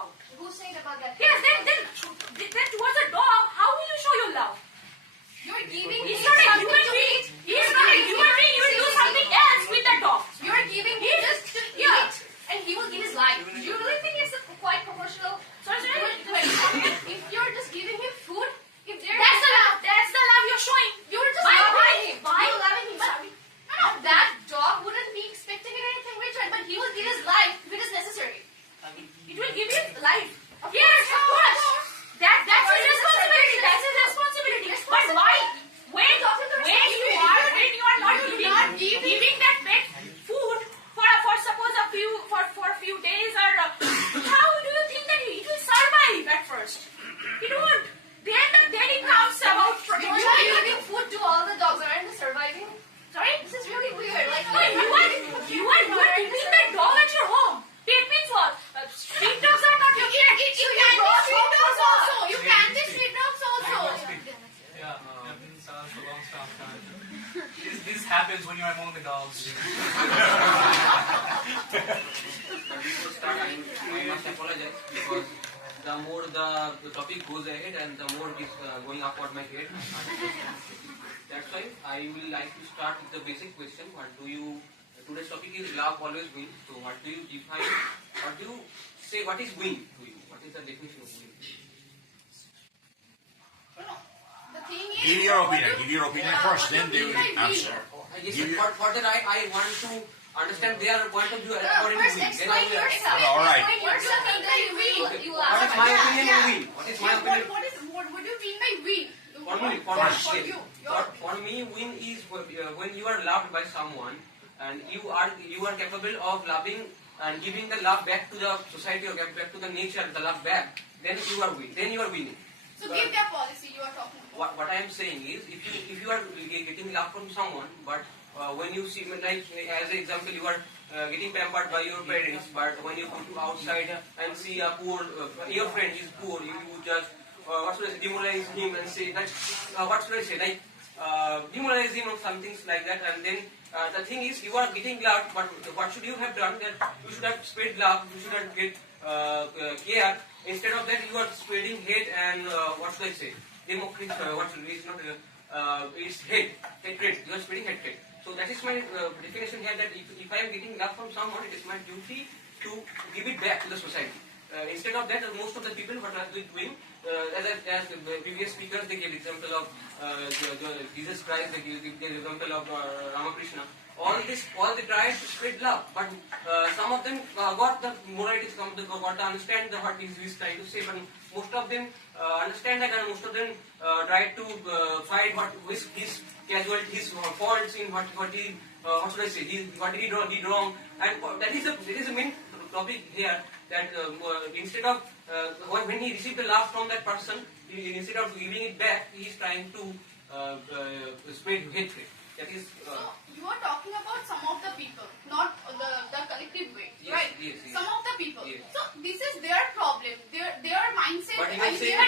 about. Who said about that? Yes, then towards a dog, how will you show your love? You're giving He's him not a something human to being. eat. He's not a human being. You will do something else with that dog. You're giving him just to eat, and he will give his life. Do you really think it's quite proportional? Sorry. If you're just giving him food, if there That's the love you're showing. you're just Why? loving him. Why? You're loving him. No, that dog wouldn't be expecting anything return, but he will give his life if it is necessary. It will give you life. Of Yes, course, of course. That's his course, responsibility. it's That's his responsibility. But Responsibility. why? When you are not You do not give giving that pet food for suppose a few days or how do you think that it will survive at first? It won't. Then it comes about You're protection. giving food to all the dogs. Aren't they surviving? Sorry? This is really weird. Like You are keeping that dog at your home. It means what? Street dogs are not your pet. You can be street dogs also. You can be street dogs also. Yeah, this happens when you're among the dogs. Before start, I must apologize because the more the topic goes ahead and the more it is going upward my head. That's why I will like to start with the basic question. Today's topic is love always wins. So what do you define, what do you say, what is win to you? What is the definition of win? The thing is, Give your opinion first, then they will answer. For that I want to understand their point of view according to First me. Then I explain will yourself. All right. Explain yourself and then you will What is answer. my opinion on win? What is my opinion? What do you mean by win? For me, win is when you are loved by someone and you are capable of loving and giving the love back to the society or back to the nature, the love back. Then you are win. Then you are winning. So give that policy you are talking about. What I am saying is, if you are getting love from someone, but when you see, like as an example, you are getting pampered by your parents, but when you go to outside and see a poor, your friend is poor, you just what should I say, demoralize him and say that what should I say, like demoralize him or some things like that, and then the thing is, you are getting love, but what should you have done? That you should have spread love, you should have get care. Instead of that, you are spreading hate and what should I say? Democracy. What should it's not? It's hatred. You are spreading hatred. So that is my definition here. That if I am getting love from someone, it is my duty to give it back to the society. Instead of that, most of the people what are they doing? As the previous speakers, they gave example of Jesus Christ. They gave the example of Ramakrishna. All they tried to spread love, but some of them got the morality, some of them got to understand what he is trying to say, but most of them understand that, and most of them try to find what his casualties, his faults in what he what should I say, what did he did wrong, and that is the main topic here. That instead of when he received the love from that person, instead of giving it back, he is trying to spread hatred. That is. So you are talking about some of the people, not the collective way, Yes, right? yes. Some of the people. Yes. So this is their problem, their mindset. But you I are mean, saying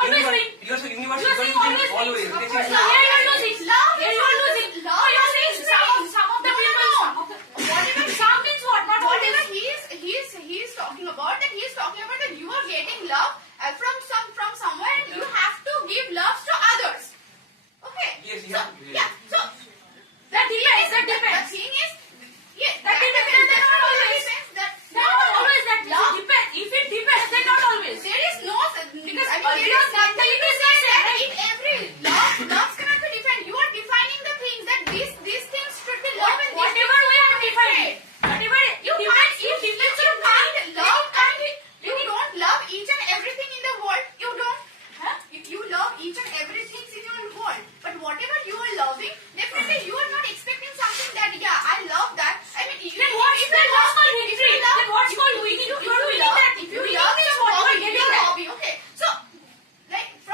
always win. You are saying universe You are saying always. always. Of This course, is love Here you are is- losing. Love Here is you are always- losing. love You are is saying strange. some of the No, people. no. Whatever Some means what? Not whatever always. he is talking about, that he is talking about that you are getting love from somewhere, and you have to give love to others. Okay. Yes, you So, have to. yeah. So That depends. That the depends. thing is, yeah, That depends. That not always. Not always. That love. depends. If it depends, then not always. There is no Because I mean, there because is nothing it to is say the that same, in every love cannot be defined. You are defining the things that these things should be love and Whatever way you define it. Whatever You depends. can't, It depends you on can't love and you don't love each and everything in the world. You don't. Huh? If you love each and everything in your world, but whatever you are loving, definitely you are not expecting something that I love that. I mean, Then what's called victory? Then what's called winning? You are winning that. If you Winning love means some what? You are hobby, getting your that. hobby. Okay, so like from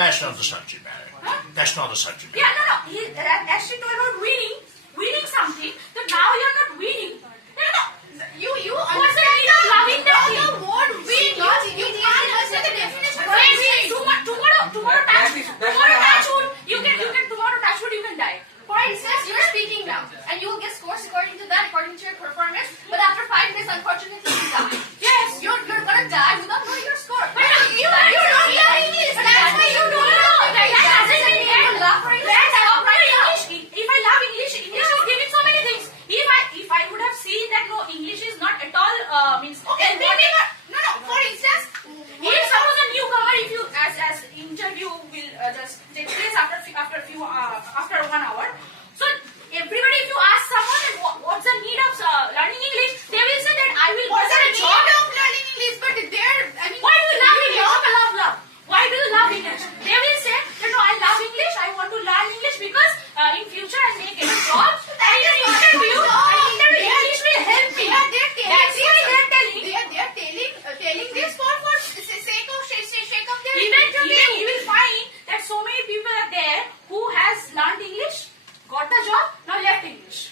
that's not the subject matter. That's not the subject matter. Yeah, no. As she told about winning something, so now you're not winning. No. You What's the meaning of loving that thing? the word win. You can't understand the definition of win. Tomorrow touch wood, you can tomorrow touch wood, you can die. For instance, you're speaking now, and you will get scores according to that, according to your performance. But after 5 days, unfortunately, you die. Yes. You're gonna die without knowing your score. But you don't love English. That's why you don't love it. That doesn't mean You love for English. Stop right now. If I love English is giving so many things. If I would have seen that no, English is not at all means. Okay, maybe no. For instance, If suppose a newcomer, if you as interview will just take place after 1 hour. So everybody, if you ask someone what's the need of learning English, they will say that I will what's get the a need job. of learning English? But Why do you love English? Love. Why do you love English? They will say that no, I love English. I want to learn English because in future I may get a job. And in an interview, English will help me. That's why they are telling. They are telling this for sake of shake up their Even you will find that so many people are there who has learned English, got the job, now left English.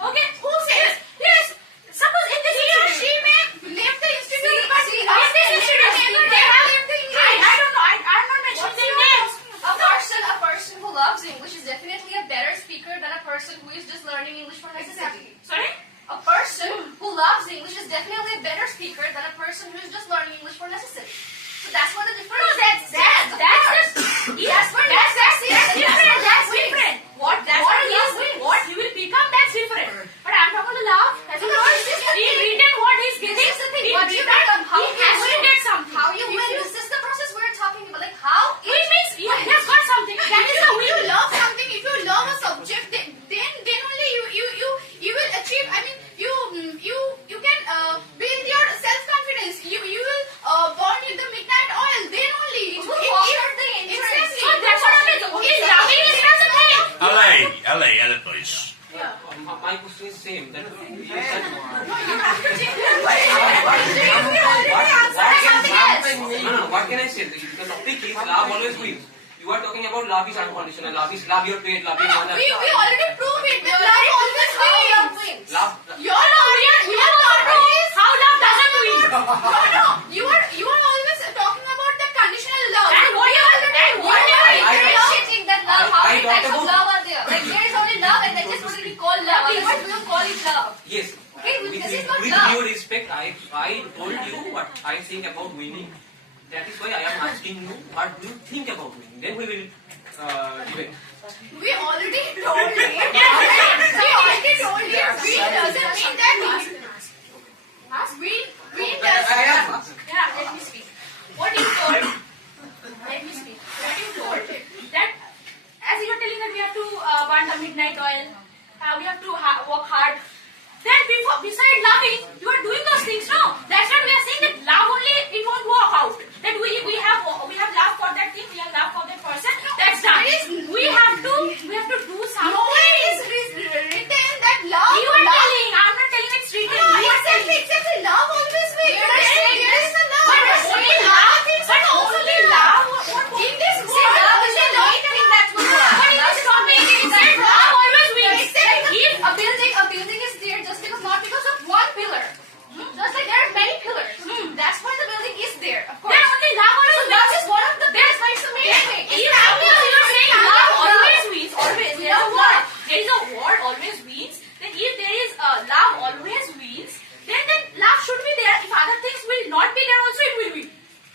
Okay? Who says? Yes. Suppose in this institution. She may leave the institute, but in this institution, they have left the English. I don't know. I'm not mentioning their names. A person who loves English is definitely a better speaker than a person who is just learning English for necessity. Sorry? A person who loves English is definitely a better speaker than a person who is just learning English for necessity. So that's what the difference. No, that's just yes, that's different. That's different. What he will become, that's different. But I'm talking to love. As you know, he written what he's getting. This is the thing. He What you written, become, how he you has to win. get something. How you win. This is the process we're talking about. Like how Which means he has got something. That is the if you win. love something, if you love a subject, then only you will achieve. I mean, you can build your self confidence. You will burn in the midnight oil. Then only it will foster the interest. So that's what I'm saying. Okay, loving is not a thing. LA, please. My question is same. That what can I say? The topic is love always wins. You are talking about love is unconditional. Love is love your pet, love your mother. We already proved it. That love always wins. Love. Your thought is How love doesn't win. no. You are always talking about the conditional love. And whatever. Differentiating that love. How many I types of talked love are there? Like there is only love, and that is what we call love. Otherwise, we don't call it love. Yes. Okay, this is not with love. due respect, I told you what I think about winning. That is why I am asking you what do you think about winning. Then we will debate. We already told you. Win doesn't mean that win does. Yeah, let me speak. What you told, let me speak. What you told, that as you were telling that we have to burn the midnight oil, we have to work hard. Then beside loving, you are doing those things. No, that's what we are saying that love only it won't work out. That we have love for that thing, we have love for that person. That's done. We have to do something. Nowhere is written that love. You are telling. I'm not telling it's written. No, You are telling. exactly. Love always wins. There is a love. But only love. But only love. In this world, love is the only thing that will work. But in this topic, it said love always wins. If A building is there just not because of one pillar. Just like there are many pillars. That's why the building is there. Of course. then only love always So wins. love is one of the best ways to make it. If you're saying love always wins, always. There is a Love. word. There is a word always wins. Then if there is love always wins, then love should be there. If other things will not be there, also it will win.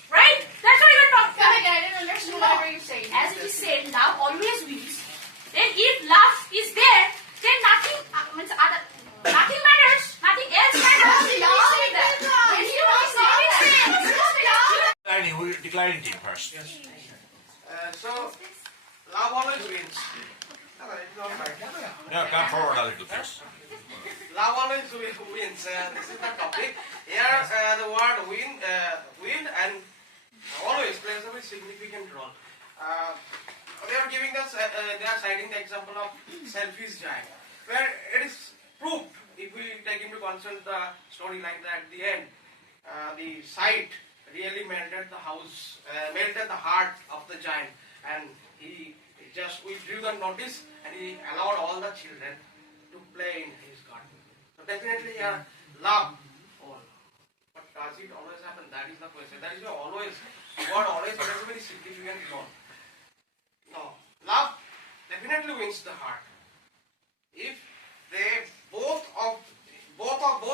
Right? That's what we were talking Come about. again, I didn't understand whatever you say. As it is said, love always wins. Then if love is there, then nothing matters. Nothing else matters. We're declaring team first. So, love always wins. No, it's not right. No, come forward a little, please. Love always wins. This is the topic. Here, the word win and always plays a very significant role. They are giving us, they are citing the example of selfish giant, where it is proved, if we take into concern the storyline, that at the end, the site really melted the house, melted the heart of the giant, and he just withdrew the notice and he allowed all the children to play in his garden. So definitely here, love all. But does it always happen? That is the question. That is why always, God always has a very significant role. No, love definitely wins the heart. If they both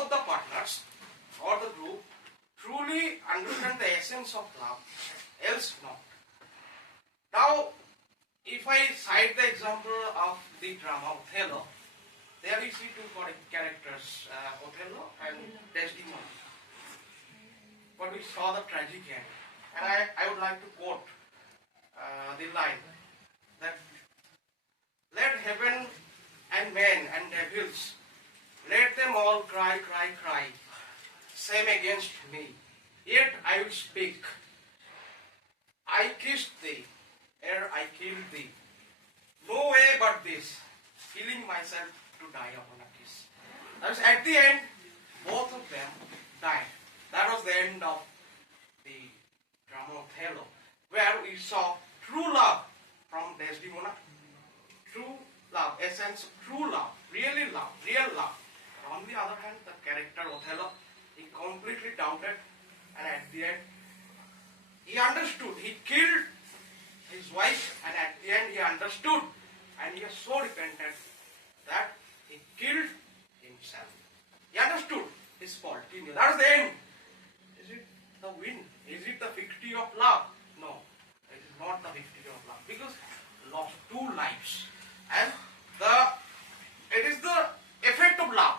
the partners or the group truly understand the essence of love, else not. Now, if I cite the example of the drama Othello, there we see two characters, Othello and Desdemona. But we saw the tragic end. And I would like to quote the line that let heaven and men and devils, let them all cry, cry, cry, same against me. Yet I will speak. I kissed thee, ere I killed thee. No way but this, killing myself to die upon a kiss. That was at the end, both of them died. That was the end of the drama of Othello, where we saw true love from Desdemona, true love, essence of true love, really love, real love. On the other hand, the character Othello, he completely doubted, and at the end, he understood. He killed his wife, and at the end, he understood, and he was so repentant that he killed himself. He understood his fault. He knew. That was the end. Is it the win? Is it the victory of love? No, it is not the victory of love, because lost two lives, and it is the effect of love.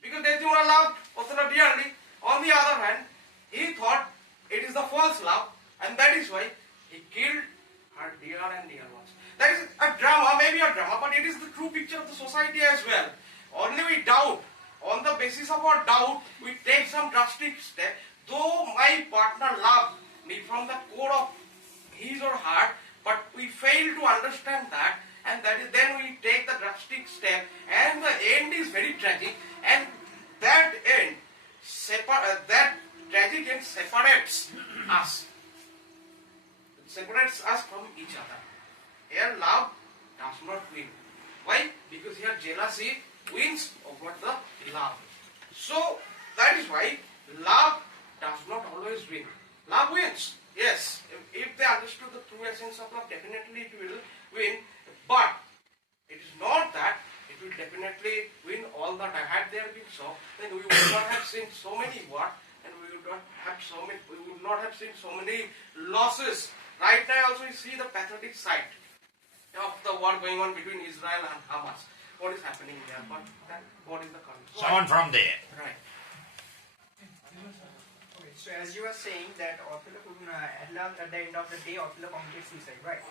Because Desdemona loved Othello dearly. On the other hand, he thought it is the false love, and that is why he killed her dear and dear ones. That is a drama, maybe a drama, but it is the true picture of the society as well. Only we doubt. On the basis of our doubt, we take some drastic step. Though my partner loved me from the core of his or her, but we fail to understand that, and that is then we take the drastic step, and the end is very tragic, and that end, that tragic end separates us. It separates us from each other. Here love does not win. Why? Because here jealousy wins over the love. So that is why love does not always win. Love wins. Yes, if they understood the true essence of love, definitely it will win. But it is not that it will definitely win all the time. Had there been so, then we would not have seen so many wars, and we would not have seen so many losses. Right now also we see the pathetic side of the war going on between Israel and Hamas. What is happening there? But what is the consequence? Someone from there. Right. Okay, so as you were saying that Othello couldn't, at the end of the day, Othello committed suicide, right?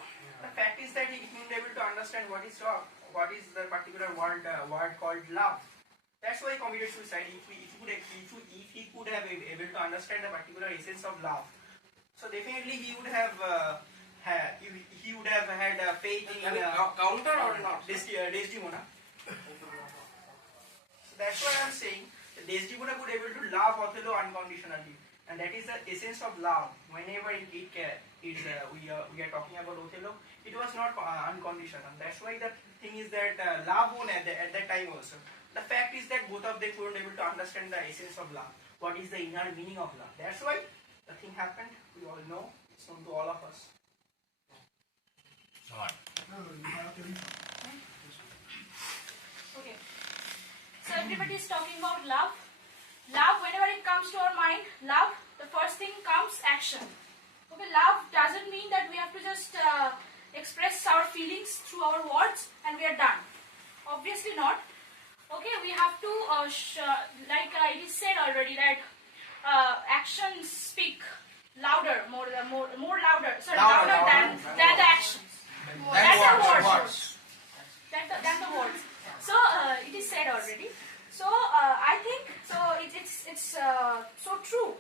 The fact is that he wasn't able to understand what is love, what is the particular word called love. That's why he committed suicide. If he could have been able to understand the particular essence of love, so definitely he would have had faith in Counter or not? Desdemona. So that's why I'm saying that Desdemona could able to love Othello unconditionally, and that is the essence of love. Whenever we are talking about Othello, it was not unconditional. That's why the thing is that love won at that time also. The fact is that both of them weren't able to understand the essence of love. What is the inner meaning of love? That's why the thing happened. We all know. It's known to all of us. Someone. Okay. So everybody is talking about love. Love, whenever it comes to our mind, love, the first thing comes action. Okay, love doesn't mean that we have to just express our feelings through our words and we are done. Obviously not. Okay, we have to, like it is said already, that actions speak louder, more louder. Sorry, louder than the actions. Than the words. Than the words. So it is said already. So I think so. It's so true,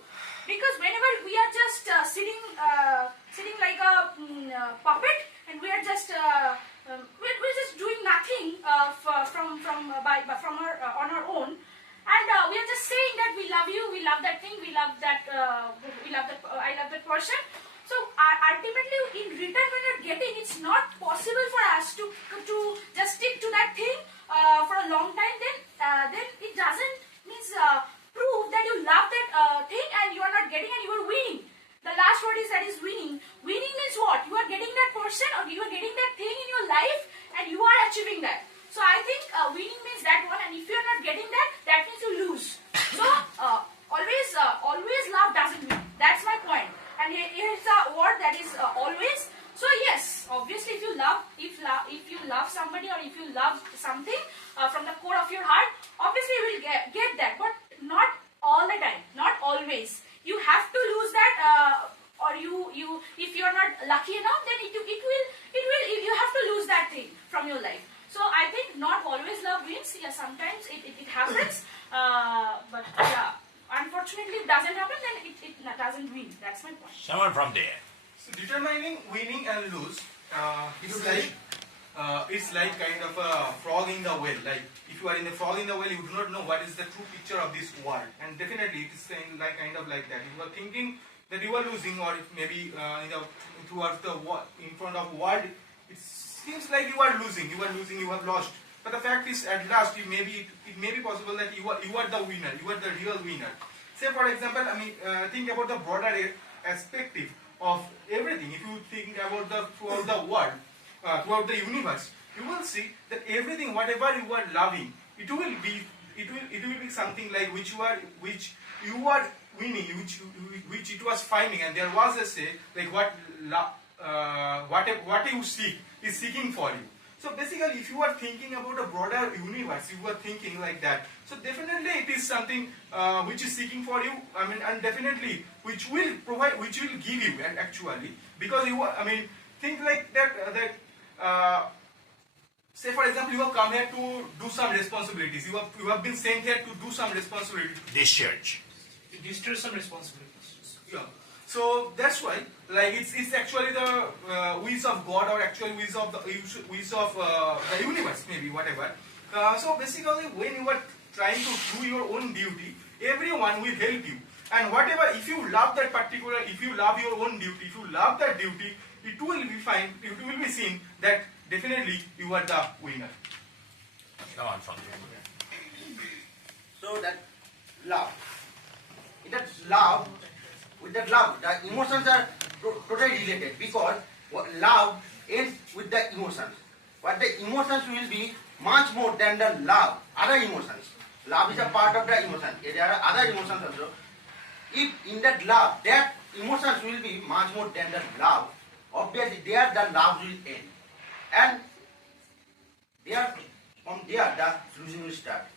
because whenever we are just sitting like a puppet, and we are just we're just doing nothing from our on our own, and we are just saying that we love you, we love that thing, I love that person. So ultimately, in return, when you're getting, it's not possible for us to just stick to that thing for a long time. Then it doesn't means prove that you love that thing and you are not getting and you are winning. The last word is that is winning. Winning means what? You are getting that person or you are getting that thing in your life and you are achieving that. So I think winning means that one, and if you are not getting that, that means you lose. So always love doesn't win. That's my point. And here's a word that is always. So yes, obviously, if you love somebody or if you love something from the core of your heart, obviously you will get that, but not all the time, not always. You have to lose that, or if you are not lucky enough, then it will you have to lose that thing from your life. So I think not always love wins. Yeah, sometimes it happens, but yeah, unfortunately it doesn't happen. Then it doesn't win. That's my point. Someone from there. So determining winning and lose, it's like kind of a frog in the well. Like if you are in the frog in the well, you do not know what is the true picture of this world, and definitely it is kind of like that. You are thinking that you are losing, or maybe towards the in front of world, it seems like you are losing. You have lost. But the fact is, at last, it may be possible that you are the winner. You are the real winner. Say, for example, think about the broader perspective of everything. If you think about throughout the world, throughout the universe, you will see that everything, whatever you are loving, it will be something like which you are winning, which it was finding, and there was a say like what you seek is seeking for you. So basically, if you are thinking about a broader universe, you are thinking like that. So definitely, it is something which is seeking for you. And definitely, which will provide, which will give you, and actually, because you are, think like that. Say for example, you have come here to do some responsibilities. You have been sent here to do some responsibilities. This church. To discharge some responsibilities. Yeah. So that's why, like it's actually the ways of God, or actually ways of the universe, maybe whatever. So basically, when you are trying to do your own duty, everyone will help you. And whatever, if you love that particular, if you love your own duty, if you love that duty, it will be fine. It will be seen that definitely you are the winner. Come on, from there. So that love. With that love, the emotions are totally related, because love ends with the emotions. But the emotions will be much more than the love, other emotions. Love is a part of the emotion. There are other emotions also. If in that love, that emotions will be much more than the love, obviously there the love will end. And from there the losing will start.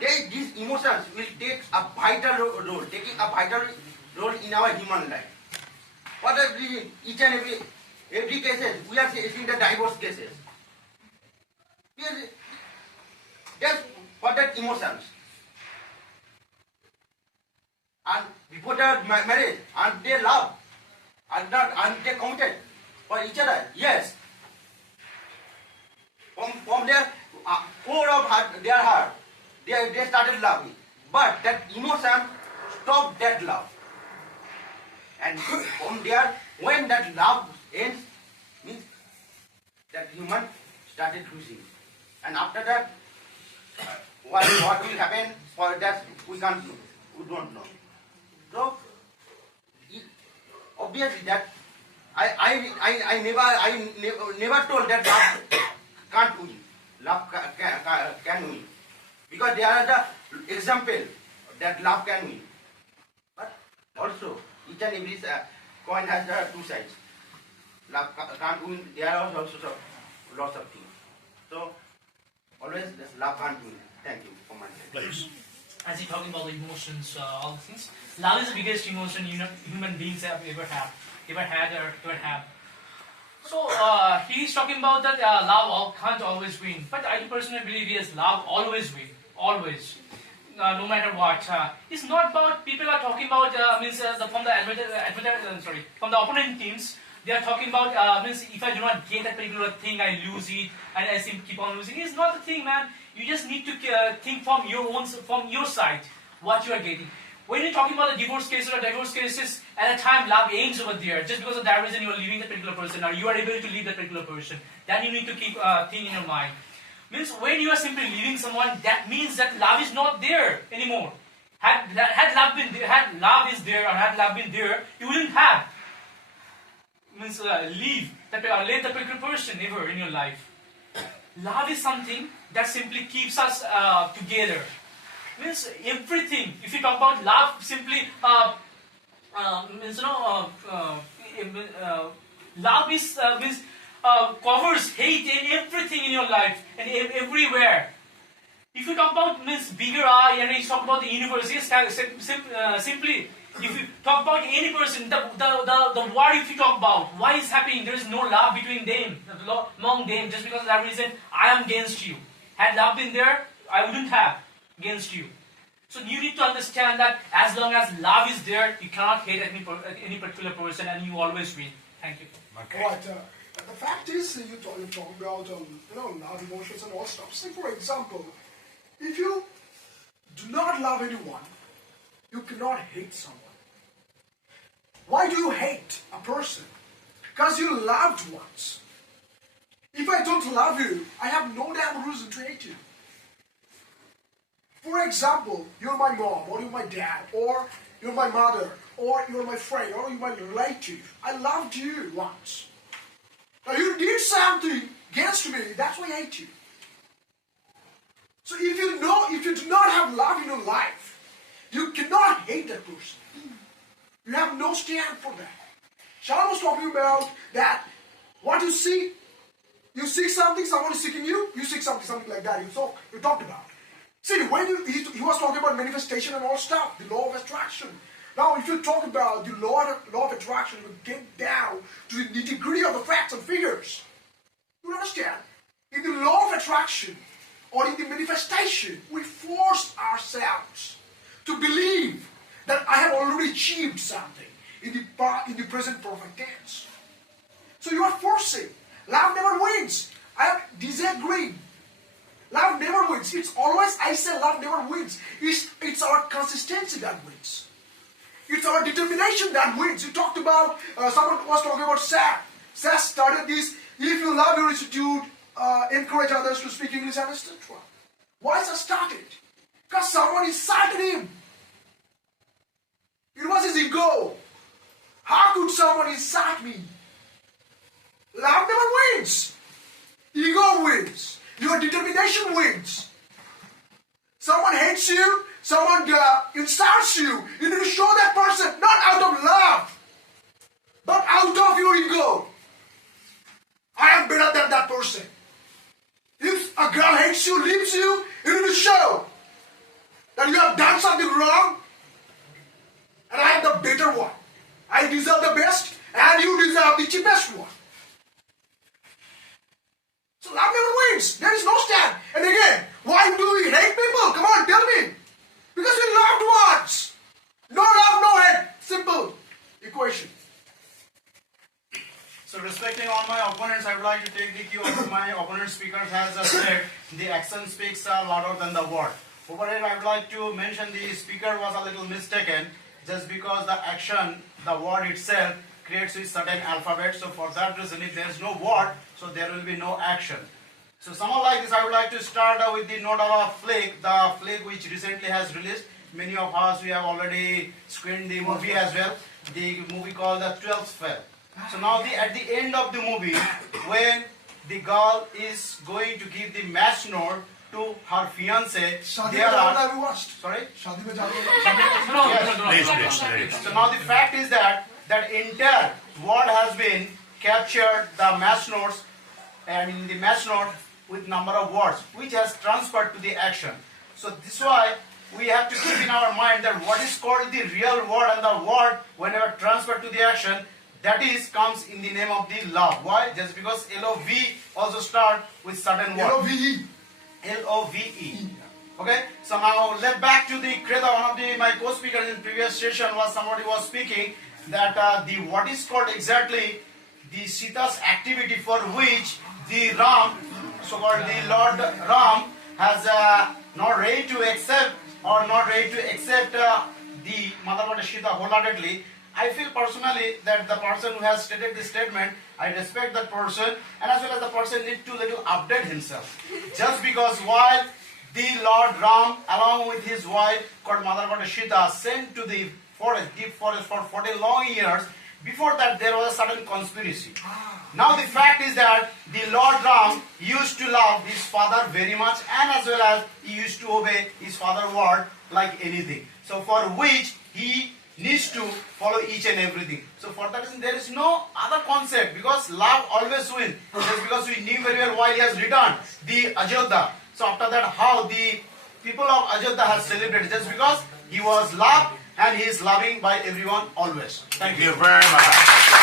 These emotions will take a vital role, in our human life. What are each and every cases, we are seeing the divorce cases. Just for that emotions. And before their marriage, and they love, and they committed for each other. Yes. From their core of their heart, they started loving. But that emotion stopped that love. And from there, when that love ends, means that human started losing. And after that, what will happen for that we don't know. So obviously that I never told that love can't win. Love can win. Because there are the example that love can win. But also, each and every coin has two sides. Love can't win. There are also lots of things. So, always love can't win. Thank you for my time. Please. As you're talking about the emotions, all the things, love is the biggest emotion human beings have ever had or ever have. So he's talking about that love can't always win, but I do personally believe yes, love always win, always, no matter what. It's not about people are talking about from the opponent teams. They are talking about means if I do not get that particular thing, I lose it, and I seem to keep on losing. It's not the thing, man. You just need to think from your side what you are getting. When you're talking about the divorce cases or divorce cases, at a time love ends over there just because of that reason you are leaving that particular person or you are able to leave that particular person. Then you need to keep thing in your mind. Means when you are simply leaving someone, that means that love is not there anymore. Had love is there or had love been there, you wouldn't have leave that let the particular person ever in your life. Love is something that simply keeps us together. Means everything. If you talk about love, simply love is means covers hate and everything in your life and everywhere. If you talk about means bigger eye and you talk about the universe, yes, simply if you talk about any person, the war if you talk about, why is happening? There is no love between them, among them, just because of that reason I am against you. Had love been there, I wouldn't have against you. So you need to understand that as long as love is there, you cannot hate any particular person and you always win. Thank you. Right. The fact is, you talk about love, emotions, and all stuff. Say, for example, if you do not love anyone, you cannot hate someone. Why do you hate a person? Because you loved once. If I don't love you, I have no damn reason to hate you. For example, you're my mom, or you're my dad, or you're my mother, or you're my friend, or you're my relative. I loved you once. Now you did something against me, that's why I hate you. So if you do not have love in your life, you cannot hate that person. You have no stand for that. Sharon was talking about that what you seek something, someone is seeking you, you seek something like that. You talked about. See, when he was talking about manifestation and all stuff, the law of attraction. Now, if you talk about the law of attraction, you get down to the nitty-gritty of the facts and figures. You understand? In the law of attraction, or in the manifestation, we force ourselves to believe that I have already achieved something in the present perfect tense. So you are forcing. Love never wins. I am disagreeing. Love never wins. It's always, I say love never wins. It's our consistency that wins. It's our determination that wins. You talked about, someone was talking about Seth. Seth started this, if you love your institute, encourage others to speak English and etc. Why is that started? Because someone insulted him. It was his ego. How could someone insult me? Love never wins. Ego wins. Your determination wins. Someone hates you, someone insults you. You need to show that person not out of love, but out of your ego. I am better than that person. If a girl hates you, leaves you, you need to show that you have done something wrong and I am the better one. I deserve the best and you deserve the cheapest one. So love never wins. There is no stand. And again, why do we hate people? Come on, tell me. Because we loved once. No love, no hate. Simple equation. So respecting all my opponents, I would like to take the cue of my opponent speakers has said, the action speaks louder than the word. Over here, I would like to mention the speaker was a little mistaken just because the action, the word itself, creates with certain alphabet. So for that reason, if there is no word, so there will be no action. So someone like this, I would like to start with the note of a flick, the flick which recently has released. Many of us, we have already screened the movie as well. The movie called The 12th Fail. So now at the end of the movie, when the girl is going to give the match note to her fiance, there are... Sorry? Yes. So now the fact is that entire word has been captured, the match notes, and in the match note with number of words, which has transferred to the action. So this is why we have to keep in our mind that what is called the real word and the word whenever transferred to the action, that is comes in the name of the love. Why? Just because L-O-V also start with certain word. L-O-V-E. L-O-V-E. Okay, so now let's back to the Kreda. One of my co-speakers in previous session was somebody was speaking that what is called exactly the Sita's activity for which the Ram, so called the Lord Ram, has not ready to accept or not ready to accept the Mother Goddess Sita wholeheartedly, I feel personally that the person who has stated this statement, I respect that person, and as well as the person need to little update himself. Just because while the Lord Ram along with his wife called Mother Goddess Sita sent to the forest, deep forest for 40 long years, before that there was a sudden conspiracy. Now the fact is that the Lord Ram used to love his father very much, and as well as he used to obey his father's word like anything. So for which he needs to follow each and everything. So for that reason there is no other concept, because love always wins. Just because we knew very well why he has returned the Ajodha. So after that how the people of Ajodha have celebrated, just because he was loved and he is loving by everyone always. Thank you very much.